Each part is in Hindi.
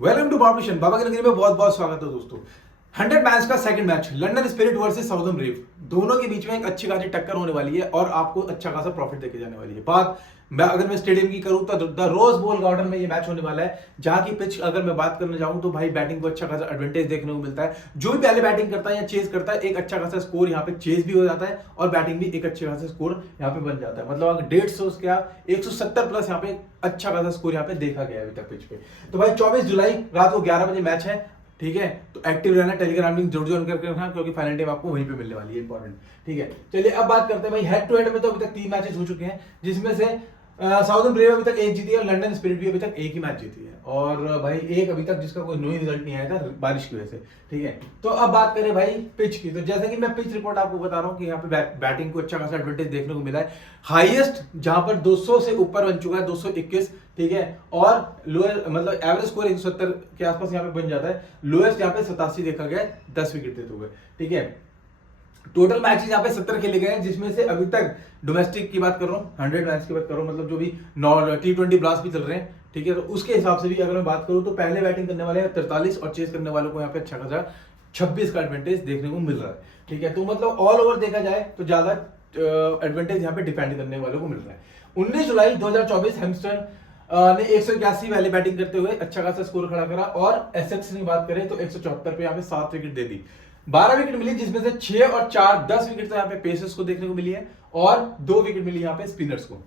वेलकम टू बाबूशन बाबा की नगरी में बहुत बहुत स्वागत है दोस्तों। 100 मैच का second match London spirit versus southern brave, दोनों के बीच में एक अच्छी खासी टक्कर होने वाली है और आपको अच्छा खासा प्रॉफिट देके जाने वाली है। बात अगर मैं स्टेडियम की करूं तो द रोज बोल गार्डन में ये मैच होने वाला है, जहां की पिच अगर मैं बात करने जाऊं तो भाई बैटिंग को अच्छा खासा एडवांटेज देखने को मिलता है। जो भी पहले बैटिंग करता है या चेज करता है, एक अच्छा खासा स्कोर यहाँ पे चेज भी हो जाता है और बैटिंग भी एक अच्छे खासा स्कोर यहाँ पे बन जाता है। मतलब अगर 150 क्या 170 प्लस यहाँ पे अच्छा खासा स्कोर यहाँ पे देखा गया है अभी तक पिच पे। तो भाई 24 जुलाई रात को 11 बजे मैच है, ठीक है। तो एक्टिव रहना, टेलीग्राम लिंक जरूर ज्वाइन करके रखना, क्योंकि फाइनल टाइम आपको वहीं पे मिलने वाली है, इंपॉर्टेंट। ठीक है, चलिए अब बात करते हैं भाई हेड टू हेड में। तो अभी तक 3 मैचेस हो चुके हैं, जिसमें से साउथर्न ब्रेव अभी तक एक जीती है और लंदन स्पिरिट भी अभी तक एक ही मैच जीती है। और भाई एक अभी तक जिसका कोई नई रिजल्ट नहीं आया था बारिश की वजह से। ठीक है, तो अब बात करें भाई पिच की। तो जैसे कि मैं पिच रिपोर्ट आपको बता रहा हूँ कि यहाँ पे बैटिंग को अच्छा खासा एडवांटेज देखने को मिला है। हाईएस्ट जहां पर 200 से ऊपर बन चुका है, 221, ठीक है। और लोअर मतलब एवरेज स्कोर 170 के आसपास यहाँ पे बन जाता है। लोएस्ट यहाँ पे 87 देखा गया, 10 विकेट देते हुए। ठीक है, टोटल मैचेस यहाँ पे 70 खेले गए हैं, जिसमें से अभी तक डोमेस्टिक की बात कर रहा हूँ, 100 मैच की बात कर रहा हूँ, मतलब जो भी T20 ब्लास्ट भी चल रहे हैं। ठीक है, तो उसके हिसाब से भी अगर मैं बात करूँ तो पहले बैटिंग करने वाले हैं 43 और चेस करने वालों को यहाँ पे अच्छा खासा 26 का एडवांटेज देखने को मिल रहा है। ठीक है, तो मतलब ऑल ओवर देखा जाए तो ज्यादा एडवांटेज यहाँ पे डिफेंड करने वालों को मिल रहा है। 19 जुलाई 2024 हेमस्टन ने 181 वाले बैटिंग करते हुए अच्छा खासा स्कोर खड़ा करा और एसेक्स की बात करें तो 174 पे यहाँ पे 7 विकेट दे दी। 12 विकेट मिली, जिसमें से 6 और 4 10 विकेट तो यहाँ पे पेसर्स को देखने को मिली है और 2 विकेट मिली यहाँ पे स्पिनर्स को।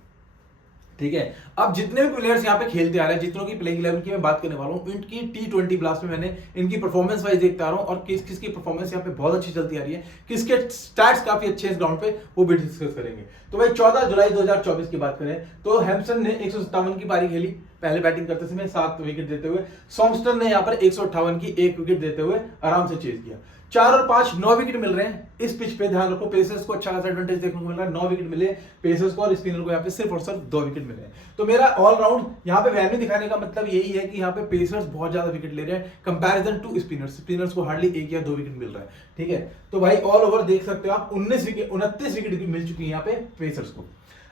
ठीक है, अब जितने भी प्लेयर्स यहाँ पे खेलते आ रहे हैं, जितनों की प्लेइंग 11 की मैं बात करने वाला हूँ, इनकी T20 ब्लास्ट में मैंने इनकी परफॉर्मेंस वाइज देखता आ रहा हूँ और किस किस की परफॉर्मेंस यहाँ पे बहुत अच्छी चलती आ रही है, किसके स्टैट्स काफी अच्छे इस ग्राउंड पे, वो भी डिस्कस करेंगे। तो भाई 14 जुलाई 2024 की बात करें तो हेम्पसन ने 157 की पारी खेली पहले बैटिंग करते समय, 7 विकेट देते हुए। सॉमस्टन ने यहाँ पर 158 की 1 विकेट देते हुए आराम से चेज किया। 4 और 5 9 विकेट मिल रहे हैं इस पिच पे, ध्यान रखो। पेसर्स को अच्छा खासा एडवांटेज देखने को मिल रहा है, 9 विकेट मिले पेसर्स को और स्पिनर को यहाँ पे सिर्फ और सिर्फ 2 विकेट मिले हैं। तो मेरा ऑल राउंड यहाँ पे वैल्यू दिखाने का मतलब यही है कि यहाँ पे पेसर्स बहुत ज्यादा विकेट ले रहे हैं कंपैरिजन टू स्पिनर्स। स्पिनर्स को हार्डली 1 या 2 विकेट मिल रहा है। ठीक है, तो भाई ऑल ओवर देख सकते हो आप 29 विकेट मिल चुकी है यहाँ पे पेसर्स को।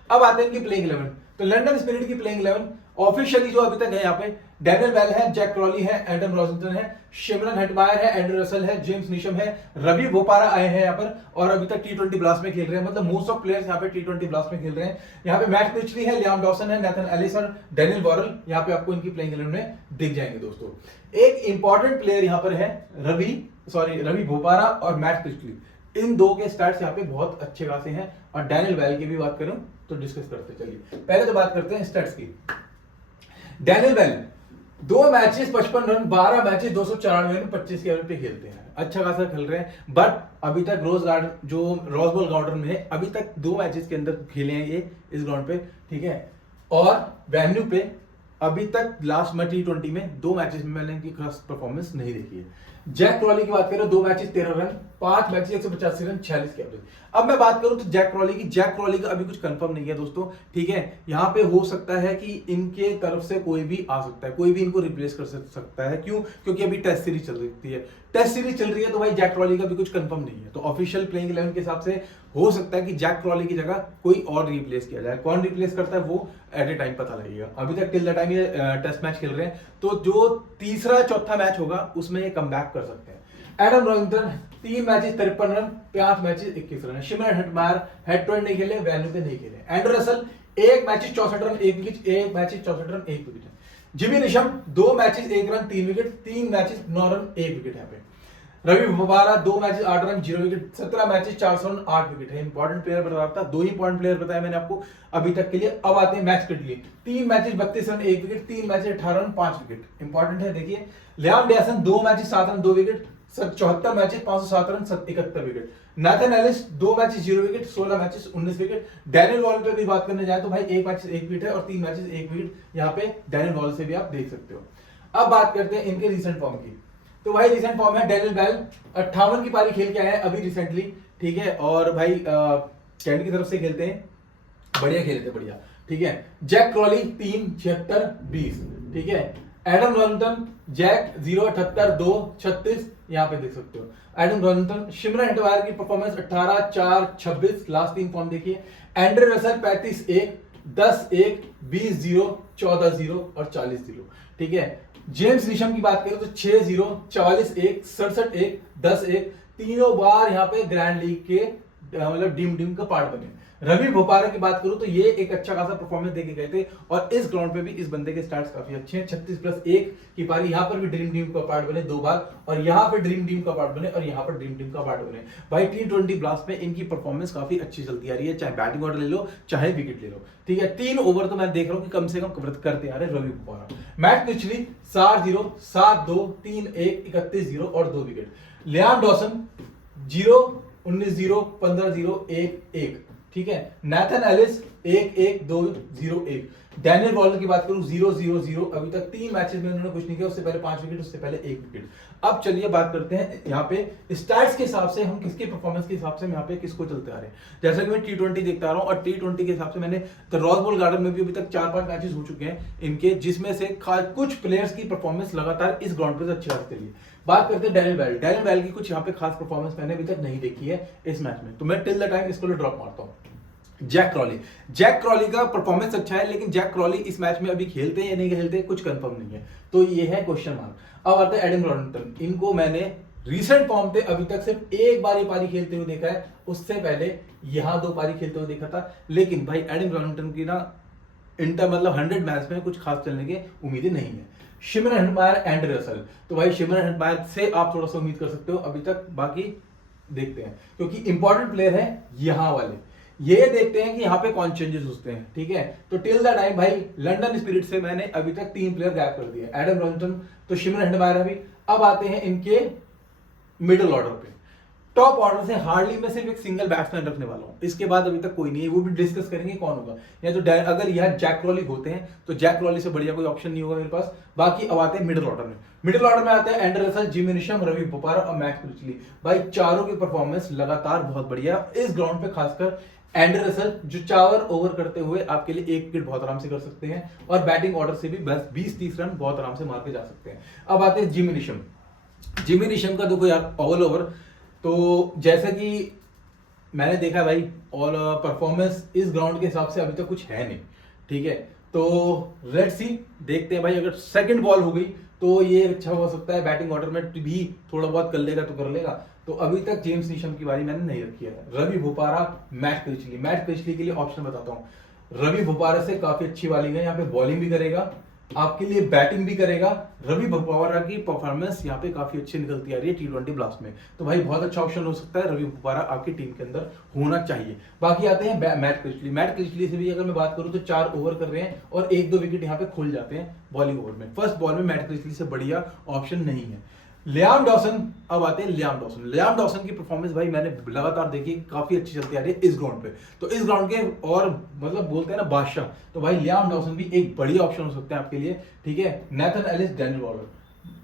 अब आते हैं इनकी प्लेइंग 11। तो लंदन स्पिरिट की प्लेइंग 11 ऑफिशियली जो अभी तक है यहाँ पे डैनियल बेल है, जैक क्रॉली है, एडम रॉजिंगटन है, शिमरन हेटमायर है, एंड्रू रसल है, जेम्स नीशम है, रवि बोपारा आए हैं यहाँ पर और अभी तक T20 ब्लास्ट में खेल रहे हैं। मतलब मोस्ट ऑफ प्लेयर्स यहाँ पे T20 ब्लास्ट में खेल रहे हैं। यहाँ पे मैट पिचली है, लियाम डॉसन है, नेथन एलिस और डेनियल वॉरल यहाँ पे आपको इनकी प्लेइंग 11 में दिख जाएंगे दोस्तों। एक इंपॉर्टेंट प्लेयर यहाँ पर है रवि बोपारा और मैट पिचली। इन दो के स्टार्ट्स यहाँ पे बहुत अच्छे खासे हैं और डैनियल बेल की भी बात करूं तो डिस्कस करते चलिए। पहले तो बात करते हैं स्टैट्स की। Daniel Bell 2 matches 55 run, 12 matches 294 run, 25 के एवरेज पे खेलते हैं, अच्छा खासा खेल रहे हैं। बट अभी तक रोज बॉल गार्डन में है, अभी तक 2 मैचेस के अंदर खेले हैं ये इस ग्राउंड पे। ठीक है, और वेन्यू पे अभी तक लास्ट में T20 में 2 मैचेस में मैंने इनकी खास परफॉर्मेंस नहीं देखी है। जैक क्रॉली की बात करें 2 मैचेस 13 रन, 5 मैचेस 185 रन, 46 के एवरेज। अब मैं बात करूं तो जैक क्रॉली का अभी कुछ कंफर्म नहीं है दोस्तों। ठीक है, यहां पे हो सकता है कि इनके तरफ से कोई भी आ सकता है, कोई भी इनको रिप्लेस कर सकता है। क्यों? क्योंकि अभी टेस्ट सीरीज चल रही है, तो भाई जैक क्रॉली का भी कुछ कंफर्म नहीं है। तो ऑफिशियल प्लेइंग 11 के हिसाब से हो सकता है कि जैक क्रॉली की जगह कोई और रिप्लेस किया जाए। कौन रिप्लेस करता है वो एट ए टाइम पता लगेगा। अभी तक टिल द टाइम ये टेस्ट मैच खेल रहे हैं, तो जो तीसरा चौथा मैच होगा उसमें ये कमबैक कर सकते हैं। Adam Rossington 3 matches 53 run, 5 matches 21 run. Shimron Hetmyer head to head नहीं खेले, वैन्यू पे नहीं खेले। Andre Russell 1 matches 64 run, 1 wicket, 1 matches 64 run, 1 wicket. Jimmy Neesham 2 matches 1 run, 3 wicket, 3 matches 9 run, 1 wicket यहाँ पे। Ravi Bopara 2 matches 8 run, 0 wicket, 17 matches 400 run, 8 wicket है। इंपॉर्टेंट प्लेयर बता रहा था, 2 ही इंपॉर्टेंट प्लेयर बताया मैंने आपको अभी तक के लिए। अब आते हैं मैच के लिए। 3 matches 32 run, 1 wicket, 3 matches 18 run, 5 wicket. Important है, देखिए Liam Dawson 2 matches 7 run, 2 wicket, 74 matches 507 run, 71 wicket. Nathan Ellis 2 matches 0 wicket, 16 matches 19 wicket. Daniel wall पे भी बात करने जाए तो भाई 1 मैचेस 1 विकेट है और 3 मैचेस 1 विकेट यहाँ पे डैनियल वॉल से भी आप देख सकते हो। अब बात करते हैं इनके रिसेंट फॉर्म की। तो भाई रिसेंट फॉर्म है डैनियल बेल 58 की पारी खेल के आए हैं अभी रिसेंटली। ठीक है, और भाई कैंट की तरफ से खेलते हैं, बढ़िया खेले थे, बढ़िया। ठीक है, जैक क्रॉली 3 76 20। ठीक है, एडम रॉजिंगटन जैक 078 2 36 यहाँ पे देख सकते हो। एडम रॉजिंगटन। शिमरन हेटमायर की परफॉर्मेंस 18 4 26, लास्ट 3 फॉर्म देखिए। एंड्रू रसल 35 1 10 1 20 0 14 0 और 40 0। ठीक है। जेम्स नीशम की बात करें तो 6-0, 44-1, 67-1, 10-1 तीनों बार यहाँ पे ग्रैंड लीग के मतलब टीम का पार्ट बने। रवि बोपारा की बात करूं तो ये एक अच्छा खासा परफॉर्मेंस देके गए थे और इस ग्राउंड पे भी इस बंदे के स्टार्ट्स काफी अच्छे हैं। 36+1 की पारी यहाँ पर भी ड्रीम टीम का पार्ट बने 2 बार और यहाँ पे ड्रीम टीम का पार्ट बने और यहाँ पर ड्रीम टीम का पार्ट बने। भाई T20 ब्लास्ट में इनकी परफॉर्मेंस काफी अच्छी चलती आ रही है, चाहे बैटिंग ऑर्डर ले लो चाहे विकेट ले लो, ठीक है। 3 ओवर तो मैं देख रहा हूँ कि कम से कम कवर करते आ रहे रवि बोपारा। मैट पिछली 7-0, 7-2, 3-1, 31-0 और 2 विकेट। लियाम डॉसन 0, 19-0, 15-0, 1-1, ठीक है। Nathan Ellis 1-1, 2-0-1। डैनियल वॉलर की बात करूं 0-0-0, अभी तक 3 मैचेस में उन्होंने कुछ नहीं किया, उससे पहले 5 विकेट, उससे पहले 1 विकेट। अब चलिए बात करते हैं यहाँ पे स्टैट्स के हिसाब से, हम किसके परफॉर्मेंस के हिसाब से यहाँ पे किसको चलते आ रहे हैं। जैसा कि मैं T20 देखता आ रहा हूँ और T20 के हिसाब से मैंने तो रॉस बॉल गार्डन में भी अभी तक 4-5 मैचेस हो चुके हैं इनके, जिसमें से कुछ प्लेयर्स की परफॉर्मेंस लगातार इस ग्राउंड पे अच्छी खासी चली है। बात करते हैं डैनियल वेल की, कुछ यहाँ पे खास परफॉर्मेंस मैंने अभी तक नहीं देखी है इस मैच में, तो मैं टिल द टाइम इसको ड्रॉप मारता हूँ। जैक क्रॉली का परफॉर्मेंस अच्छा है, लेकिन जैक क्रॉली इस मैच में अभी खेलते हैं या नहीं खेलते कुछ कंफर्म नहीं है, तो ये है क्वेश्चन मार्क। अब आते हैं एडम रॉलिंगटन, इनको मैंने रीसेंट फॉर्म पे अभी तक सिर्फ एक बार ही पारी खेलते हुए देखा है, उससे पहले यहां 2 पारी खेलते हुए देखा था। लेकिन भाई एडम रॉलिंगटन की ना मतलब 100 मैच में कुछ खास चलने की उम्मीदें नहीं है। शिमरन हेटमायर, एंड्रे रसेल, तो भाई शिमरन हेटमायर से आप थोड़ा सा उम्मीद कर सकते हो अभी तक, बाकी देखते हैं क्योंकि इंपॉर्टेंट प्लेयर है यहां वाले, ये देखते हैं कि यहाँ पे कौन चेंजेस होते हैं, ठीक है। तो टिल द टाइम भाई लंदन स्पिरिट से मैंने अभी तक 3 प्लेयर गायब कर दिए, एडम रॉलिंगटन, तो शिमरन हेटमायर अभी। अब आते हैं इनके मिडिल ऑर्डर पे। टॉप ऑर्डर से हार्डली मैं सिर्फ एक सिंगल बैट्समैन रखने वाला हूं, इसके बाद अभी तक कोई नहीं है, वो भी डिस्कस करेंगे कौन होगा। या तो अगर यह जैक क्रॉली होते हैं तो जैक क्रॉली से बढ़िया कोई ऑप्शन नहीं होगा मेरे पास। बाकी अब आते हैं मिडिल ऑर्डर में। मिडिल ऑर्डर में आते हैं Andre Russell, Jimmy Neesham, Ravi Bopara और मैक्स पिचली। भाई चारों की परफॉर्मेंस लगातार बहुत बढ़िया इस ग्राउंड पे, खासकर एंड्रे रसेल जो 4 ओवर करते हुए आपके लिए 1 विकेट बहुत आराम से कर सकते हैं और बैटिंग ऑर्डर से भी बस 20-30 रन बहुत आराम से मार के जा सकते हैं। अब आते हैं जिमी नीशम का देखो यार ऑल ओवर, तो जैसे कि मैंने देखा भाई और परफॉर्मेंस इस ग्राउंड के हिसाब से अभी तक कुछ है नहीं, ठीक है। तो लेट्स सी, देखते हैं भाई, अगर सेकंड बॉल हो गई तो ये अच्छा हो सकता है, बैटिंग ऑर्डर में भी थोड़ा बहुत कर लेगा तो कर लेगा। तो अभी तक जेम्स नीशम की बारी मैंने नहीं रखी है। रवि बोपारा, मैट क्रिचली के लिए ऑप्शन बताता हूँ। रवि बोपारा से काफी अच्छी बॉलिंग है, यहाँ पे बॉलिंग भी करेगा, आपके लिए बैटिंग भी करेगा। रवि बोपारा की परफॉर्मेंस यहाँ पे काफी अच्छी निकलती आ रही है T20 ब्लास्ट में, तो भाई बहुत अच्छा ऑप्शन हो सकता है, रवि बोपारा आपकी टीम के अंदर होना चाहिए। बाकी आते हैं मैट क्रिचली से भी अगर मैं बात करूं तो 4 ओवर कर रहे हैं और 1-2 विकेट यहाँ पे खुल जाते हैं बॉलिंग ओवर में। फर्स्ट बॉल में मैट क्रिचली से बढ़िया ऑप्शन नहीं है। लियाम डॉसन, अब आते हैं लियाम डॉसन की परफॉर्मेंस भाई मैंने लगातार देखी, काफी अच्छी चलती आ रही है इस ग्राउंड पे, तो इस ग्राउंड के और मतलब बोलते हैं ना बादशाह, तो भाई लियाम डॉसन भी एक बढ़िया ऑप्शन हो सकते हैं आपके लिए, ठीक है। Nathan Ellis, Daniel Waller,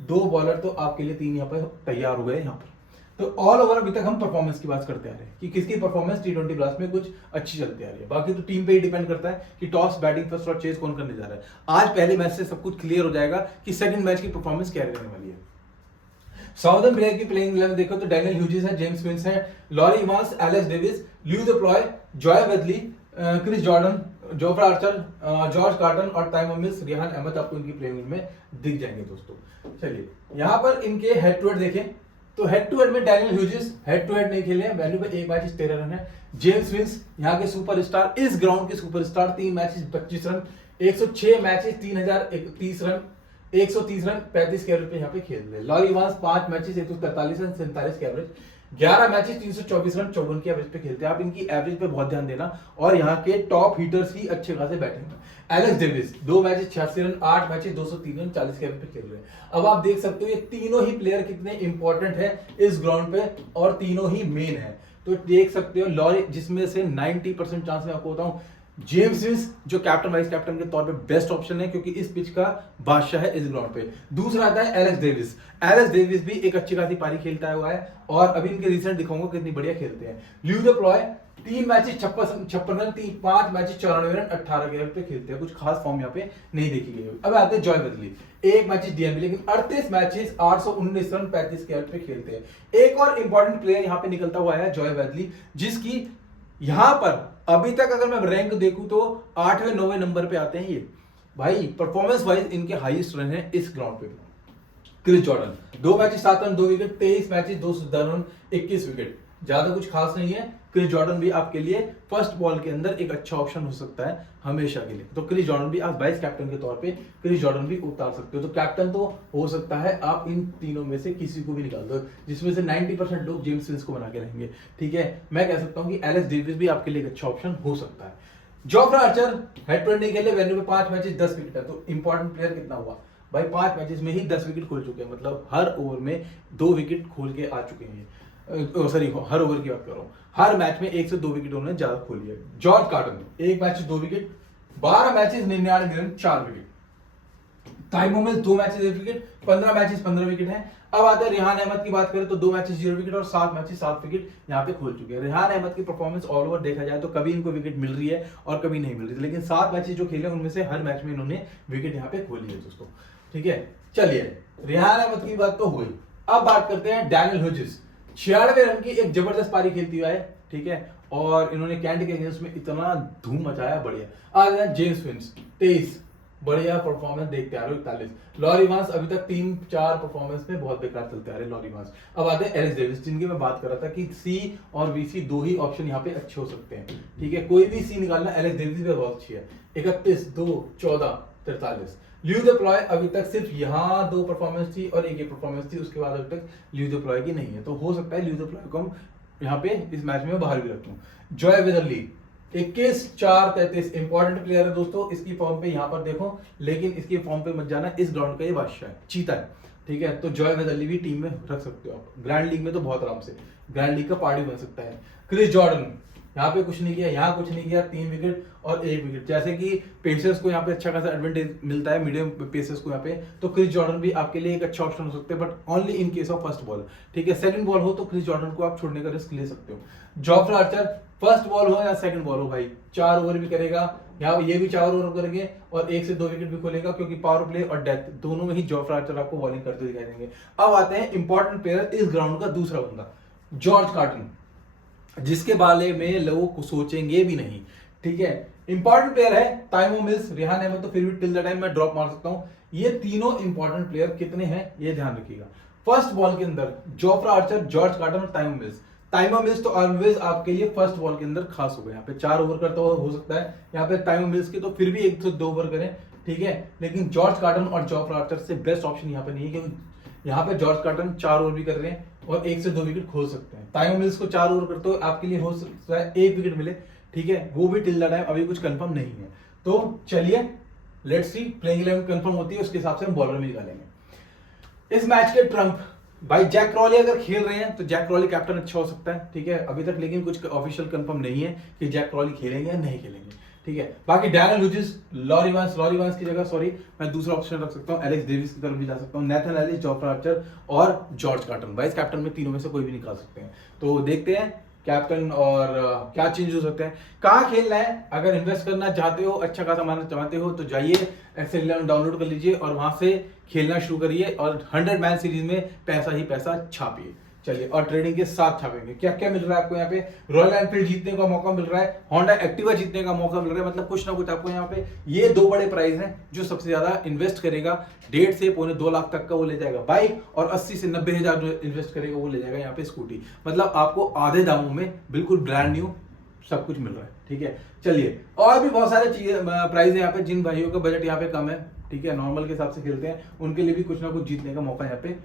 2 bowler तो आपके लिए 3 यहाँ पर तैयार हो गए यहाँ पर। तो ऑल ओवर अभी तक हम परफॉर्मेंस की बात करते आ रहे हैं कि किसकी परफॉर्मेंस T20 ब्लास्ट में कुछ अच्छी चलती आ रही है। बाकी तो टीम पे ही डिपेंड करता है कि टॉस, बैटिंग फर्स्ट और चेस कौन करने जा रहा है। आज पहले मैच से सब कुछ क्लियर हो जाएगा कि सेकंड मैच की परफॉर्मेंस क्या रहने वाली है। साउदर्न प्लेयर की प्लेइंग 11 देखो तो डैनियल ह्यूजिस है, जेम्स विंस है, Laurie Evans, Alex Davies, Leus du Plooy, Joe Weatherley, Chris Jordan, Jofra Archer, George Garton और टाइम मिल्स, रिहान अहमद आपको इनकी प्लेइंग में दिख जाएंगे दोस्तों। चलिए यहाँ पर इनके हेड टू हेड देखें तो हेड टू हेड में Daniel Hughes head to head नहीं खेले, वैल्यू पे 1 मैच 13 रन है। जेम्स विंस यहाँ के सुपरस्टार, इस ग्राउंड के superstar, 3 matches 25 run, 106 matches 3030 run, 130 run 35 के एवरेज पे यहाँ पे खेल रहे। लॉरी इवांस 5 मैचेस 143 रन 47 के एवरेज, 11 मैचेस 324 रन 54 के एवरेज पे खेलते हैं। आप इनकी एवरेज पे बहुत ध्यान देना और यहाँ के टॉप हिटर्स ही अच्छे खासे बैटिंग में। Alex Davis 2 matches 86 run, 8 matches 203 run 40 के एवरेज पे खेल रहे हैं। अब आप देख सकते हो ये तीनों ही प्लेयर कितने इंपॉर्टेंट है इस ग्राउंड पे और तीनों ही मेन है, तो देख सकते हो लॉरी, जिसमें से 90% चांस मैं आपको बताऊं जेम्स विंस जो कैप्टन वाइस कैप्टन के तौर पे बेस्ट ऑप्शन है क्योंकि इस पिच का बादशाह है इस ग्राउंड पे। दूसरा आता है एलेक्स डेविस भी एक अच्छी खासी पारी खेलता हुआ है और अभी इनके रिसेंट दिखाऊंगा कितनी बढ़िया खेलते हैं। ल्यू दप्लॉय 3 मैचेस 56 रन, 5 मैचेस 94 रन 18 के पे खेलते हैं, कुछ खास फॉर्म यहाँ पे नहीं देखी गई। अब आते हैं जॉय वेदली, 1 मैचेस डीएनबी लेकिन 38 मैचेस 819 रन 35 के पे खेलते हैं। एक और इंपॉर्टेंट प्लेयर यहाँ पे निकलता हुआ है जॉय वेदली, जिसकी यहाँ पर अभी तक अगर मैं रैंक देखूं तो 8वें 9वें नंबर पे आते हैं भाई परफॉर्मेंस वाइज इनके हाईएस्ट रन है इस ग्राउंड पे। Chris Jordan 2 matches 7 run 2 wicket, 23 matches 217 run 21 wicket, ज्यादा कुछ खास नहीं है। क्रिस जॉर्डन भी आपके लिए फर्स्ट बॉल के अंदर एक अच्छा ऑप्शन हो सकता है हमेशा के लिए। तो क्रिस जॉर्डन भी आप वाइस कैप्टन के तौर पे क्रिस जॉर्डन भी उतार सकते हो। तो कैप्टन तो हो सकता है आप इन तीनों में से किसी को भी निकाल दो, जिसमें से 90% लोग जेम्स विंस को बना के रहेंगे। ठीक है, मैं कह सकता हूँ कि एलेक्स डेविस भी आपके लिए एक अच्छा ऑप्शन हो सकता है। Jofra Archer head to head नहीं खेले, वेन्यू पे 5 मैचेस 10 विकेट है। तो इंपॉर्टेंट प्लेयर कितना हुआ भाई, 5 मैचेस में ही 10 विकेट खोल चुके हैं, मतलब हर ओवर में 2 विकेट खोल के आ चुके हैं। सॉरी, हर ओवर की बात कर रहा हूँ, हर मैच में 1 से 2 विकेट उन्होंने ज्यादा खोली है। George Garton 1 match 2 wicket, 12 matches 99 run 4 wicket. Tymal Mills 2 matches 1 wicket, 15 matches 15 wicket है। अब आते हैं रेहान अहमद की बात करें तो 2 मैचेस 0 विकेट और 7 मैचेस 7 विकेट यहाँ पे खोल चुके हैं। रेहान अहमद की परफॉर्मेंस ऑल ओवर देखा जाए तो कभी इनको विकेट मिल रही है और कभी नहीं मिल रही है, लेकिन 7 मैचेस जो खेले उनमें से हर मैच में इन्होंने विकेट यहाँ पे खोली है दोस्तों। ठीक है, चलिए रेहान अहमद की बात तो हुई। अब बात करते हैं डैनियल ह्यूजेस, 96 रन की एक जबरदस्त पारी खेलती हुआ है। ठीक है, और इन्होंने कैंट के अगेंस्ट में इतना धूम मचाया, बढ़िया। आ गया जेम्स विंस 23, बढ़िया परफॉर्मेंस देखते आ रहे हो 41। लॉरी वांस अभी तक 3-4 परफॉर्मेंस में बहुत बेकार चलते आ रहे लॉरी वांस। अब आते हैं एलेक्स डेविस, जिनकी मैं बात कर रहा था कि सी और वीसी 2 ही ऑप्शन यहाँ पे अच्छे हो सकते हैं। ठीक है, कोई भी सी निकालना, एलेक्स डेविस भी बहुत अच्छी है। 31, 2, 14, 43। ल्यू द प्लॉय अभी तक सिर्फ यहाँ 2 परफॉर्मेंस थी और एक परफॉर्मेंस थी, उसके बाद अभी तक ल्यू द प्लॉय की नहीं है। तो हो सकता है ल्यू द प्लॉय को हम यहाँ पे इस मैच में बाहर भी रखूं। जॉय वेदरली 21, 4, 33, इंपॉर्टेंट प्लेयर है दोस्तों। इसकी फॉर्म पे यहाँ पर देखो, लेकिन इसकी फॉर्म पे मत जाना, इस ग्राउंड का ये बादशाह है, चीता है। ठीक है, तो जॉय वेदरली भी टीम में रख सकते हो आप। ग्रैंड लीग में तो बहुत आराम से ग्रैंड लीग का पार्टी बन सकता है। क्रिस जॉर्डन यहाँ पे कुछ नहीं किया, यहाँ कुछ नहीं किया, 3 विकेट और 1 विकेट। जैसे कि पेसर्स को यहाँ पे अच्छा खासा एडवांटेज मिलता है, मीडियम पेसर्स को यहाँ पे, तो क्रिस जॉर्डन भी आपके लिए एक अच्छा ऑप्शन हो सकते हैं, but only in case of first ball. ठीक है, सेकंड बॉल हो तो क्रिस जॉर्डन को आप छोड़ने का रिस्क ले सकते हो। जोफ्रा आर्चर फर्स्ट बॉल हो या सेकंड बॉल हो भाई, 4 ओवर भी करेगा, यहाँ ये भी 4 ओवर करेंगे और 1 से 2 विकेट भी खोलेगा, क्योंकि पावर प्ले और डेथ दोनों में ही जोफ्रा आर्चर आपको बॉलिंग करते दिखाई देंगे। अब आते हैं इंपॉर्टेंट प्लेयर इस ग्राउंड का दूसरा बंदा, जॉर्ज कार्टन, जिसके बारे में लोग को सोचेंगे भी नहीं। ठीक है, इंपॉर्टेंट प्लेयर है। ताइमो मिल्स, रेहान अहमद तो फिर भी टिल द टाइम मैं ड्रॉप मार सकता हूं। ये तीनों इंपॉर्टेंट प्लेयर कितने हैं ये ध्यान रखिएगा। फर्स्ट बॉल के अंदर जोफ्रा आर्चर, जॉर्ज कार्टन और ताइमो मिल्स। ताइमो मिल्स तो ऑलवेज आपके लिए फर्स्ट बॉल के अंदर खास हो गए, यहाँ पे 4 ओवर करता हुआ हो सकता है। यहाँ पे ताइमो मिल्स की तो फिर भी 1 से 2 ओवर करें, ठीक है, लेकिन जॉर्ज कार्टन और जोफ्रा आर्चर से बेस्ट ऑप्शन यहाँ पे नहीं है, क्योंकि यहाँ पे जॉर्ज कार्टन 4 ओवर भी कर रहे हैं और 1 से 2 विकेट खोल सकते हैं। ताइमो मिल्स को 4 ओवर करते हो आपके लिए हो सकता है 1 विकेट मिले। ठीक है, वो भी टिल द टाइम अभी कुछ कंफर्म नहीं है। तो चलिए लेट्स सी, प्लेइंग 11 कंफर्म होती है उसके हिसाब से हम बॉलर भी निकालेंगे। इस मैच के ट्रम्प भाई जैक क्रॉली अगर खेल रहे हैं तो जैक क्रॉली कैप्टन अच्छा हो सकता है। ठीक है, अभी तक लेकिन कुछ ऑफिशियल कंफर्म नहीं है कि जैक क्रॉली खेलेंगे या नहीं खेलेंगे। ठीक है, बाकी डैनियल ह्यूजेस, लॉरी वांस की जगह सॉरी मैं दूसरा ऑप्शन रख सकता हूँ, एलेक्स डेविस की तरफ भी जा सकता हूँ, नेथन एलिस, जोफ्रा आर्चर और जॉर्ज कार्टन। वाइस कैप्टन में तीनों में से कोई भी निकाल सकते हैं। तो देखते हैं कैप्टन और क्या चेंज हो सकते हैं, कहाँ खेलना है। अगर इन्वेस्ट करना चाहते हो, अच्छा खासा मारना चाहते हो, तो जाइए एक्सेल11 डाउनलोड कर लीजिए और वहां से खेलना शुरू करिए और 100 मैन सीरीज में पैसा ही पैसा छापिए। चलिए, और ट्रेडिंग के साथ छापेंगे। क्या क्या मिल रहा है आपको यहाँ पे, रॉयल एनफील्ड जीतने का मौका मिल रहा है, होंडा एक्टिवा जीतने का मौका मिल रहा है, मतलब कुछ ना कुछ आपको यहाँ पे ये 2 बड़े प्राइज हैं। जो सबसे ज्यादा इन्वेस्ट करेगा 1.5 से पौने 2 लाख तक का वो ले जाएगा बाइक, और 80 से 90 हजार जो इन्वेस्ट करेगा वो ले जाएगा यहाँ पे स्कूटी। मतलब आपको आधे दामों में बिल्कुल ब्रांड न्यू सब कुछ मिल रहा है। ठीक है, चलिए, और भी बहुत सारे चीजें प्राइज है यहाँ पे, जिन भाइयों का बजट यहाँ पे कम है, ठीक है, नॉर्मल के हिसाब से खेलते हैं, उनके लिए भी कुछ ना कुछ जीतने का मौका यहाँ पे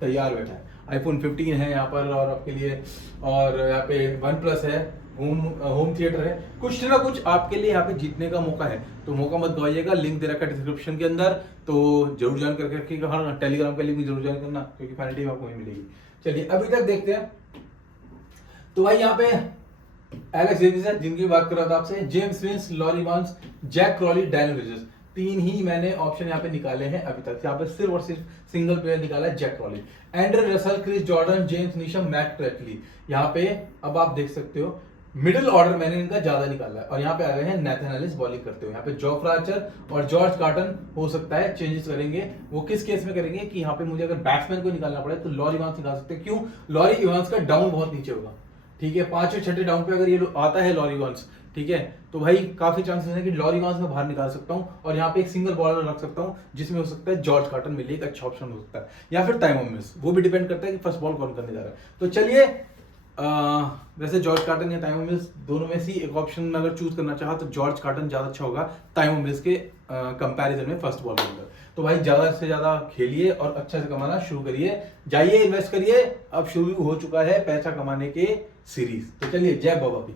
तैयार बैठा है। आईफोन 15 है यहाँ पर और आपके लिए, और यहाँ पे OnePlus है, होम थिएटर है, कुछ ना कुछ आपके लिए यहाँ पे जीतने का मौका है। तो मौका मत गवाइएगा, लिंक दे रखा है डिस्क्रिप्शन के अंदर, तो जरूर ज्वाइन करके रखिएगा। हाँ, टेलीग्राम का लिंक भी जरूर ज्वाइन करना, क्योंकि फाइनल आपको वहीं मिलेगी। चलिए अभी तक देखते हैं। तो भाई यहाँ पे एलेक्स डेविस है, जिनकी बात कर रहा था आपसे, जेम्स विंस, लॉरी वांस, जैक क्रॉली, डैनियल ह्यूजेस, 3 ही मैंने ऑप्शन यहाँ पे निकाले हैं अभी तक। यहाँ पे सिर्फ और सिर्फ सिंगल प्लेयर निकाला है, Jack Crawley. Andre Russell, Chris Jordan, James Neesham, Matt Critchley. यहाँ पे अब आप देख सकते हो मिडिल ऑर्डर मैंने इनका ज्यादा निकाला है, और यहाँ पे आ गए हैं नेथन एलिस बॉलिंग करते हुए। यहाँ पे जोफ्रा आर्चर और जॉर्ज कार्टन हो सकता है चेंजेस करेंगे। वो किस केस में करेंगे कि यहाँ पे मुझे अगर बैट्समैन को निकालना पड़े तो लॉरी इवांस निकाल सकते हैं। क्यों? लॉरी इवांस का डाउन बहुत नीचे होगा। ठीक है, 5वें 6ठे डाउन पे अगर ये आता है लॉरीगॉन्स, ठीक है, तो भाई काफी चांसेस है कि लॉरीगॉन्स में बाहर निकाल सकता हूँ और यहाँ पे एक सिंगल बॉलर रख सकता हूँ जिसमें हो सकता है जॉर्ज कार्टन मिले, एक अच्छा ऑप्शन हो सकता है, या फिर टाइमो मिल्स, वो भी डिपेंड करता है कि फर्स्ट बॉल कौन करने जा रहा है। तो चलिए वैसे जॉर्ज कार्टन या टाइमो मिल्स दोनों में से एक ऑप्शन में अगर चूज करना चाहा तो जॉर्ज कार्टन ज्यादा अच्छा होगा टाइमो मिल्स के कंपैरिजन में फर्स्ट बॉल के अंदर। तो भाई ज्यादा से ज्यादा खेलिए और अच्छा से कमाना शुरू करिए, जाइए इन्वेस्ट करिए, अब शुरू हो चुका है पैसा कमाने के सीरीज। तो चलिए जय बाबा भी।